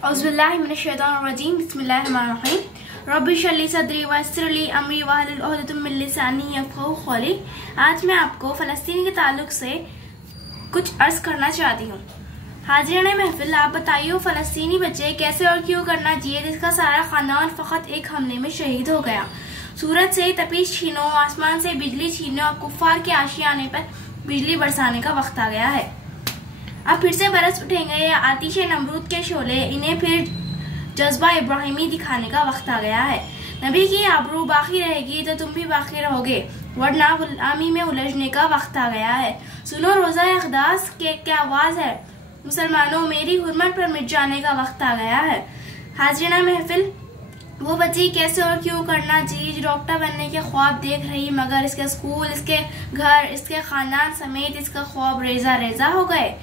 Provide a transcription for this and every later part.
औज़ुबिल्लाहिमिनश्शैतानिर्रजीम बिस्मिल्लाहिर्रहमानिर्रहीम रब्बि इश्रह ली सदरी वयस्सिर ली अमरी वहलुल उक़दतम मिन लिसानी यफ़क़हू क़ौली। आज मैं आपको फ़लस्तीन के ताल्लुक से कुछ अर्ज़ करना चाहती हूँ। हाज़िरान महफिल, आप बताइए फ़लस्तीनी बच्चे कैसे और क्यों करना चाहिए जिसका सारा ख़ानदान फ़कत एक हमले में शहीद हो गया। सूरज से तपीश छीनो, आसमान से बिजली छीनो, अब कुफ़ार के आशियाने पर बिजली बरसाने का वक्त आ गया है। अब फिर से बरस उठेंगे या आतिश नमरूद के शोले, इन्हें फिर जज्बा इब्राहिमी दिखाने का वक्त आ गया है। नबी की आबरू बाकी रहेगी तो तुम भी बाकी रहोगे, वरना गुलामी में उलझने का वक्त आ गया है। सुनो रोजा अक़दास के क्या आवाज है, मुसलमानों मेरी हुर्मत पर मिट जाने का वक्त आ गया है। हाज़िरान महफिल, वो बच्ची कैसे और क्यों करना चाहिए जो डॉक्टर बनने के ख्वाब देख रही मगर इसके स्कूल, इसके घर, इसके खानदान समेत इसका ख्वाब रेजा रेजा हो गए।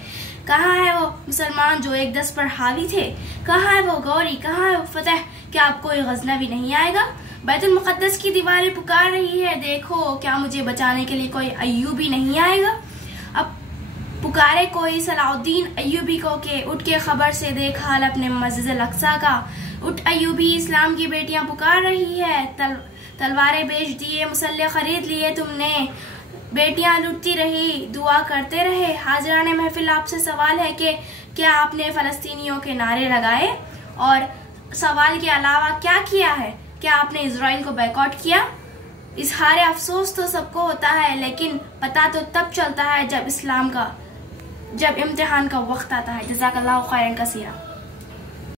कहाँ है वो मुसलमान जो एक 10 पर हावी थे? कहाँ है वो गौरी, कहाँ है वो फतेह? क्या आपको ये गज़नवी नहीं आएगा? बैतुल मुक़द्दस की दीवारें पुकार रही है, देखो क्या मुझे बचाने के लिए कोई अय्यूबी नहीं आएगा? अब पुकारे कोई सलाउद्दीन अय्यूबी को के उठ के खबर से देख हाल अपने मस्जिद अल-अक़सा का। उठ अय्यूबी, इस्लाम की बेटियां पुकार रही है, तलवारें बेच दिए, मुसल्ले खरीद लिए तुमने, बेटियां लुटती रही, दुआ करते रहे। हाज़िरान महफिल, आपसे सवाल है कि क्या आपने फ़लस्तीनियों के नारे लगाए और सवाल के अलावा क्या किया है? क्या आपने इजराइल को बैकआउट किया? इज़हार अफसोस तो सबको होता है, लेकिन पता तो तब चलता है जब इम्तिहान का वक्त आता है। जज़ाकल्लाहु खैरन कसीरा।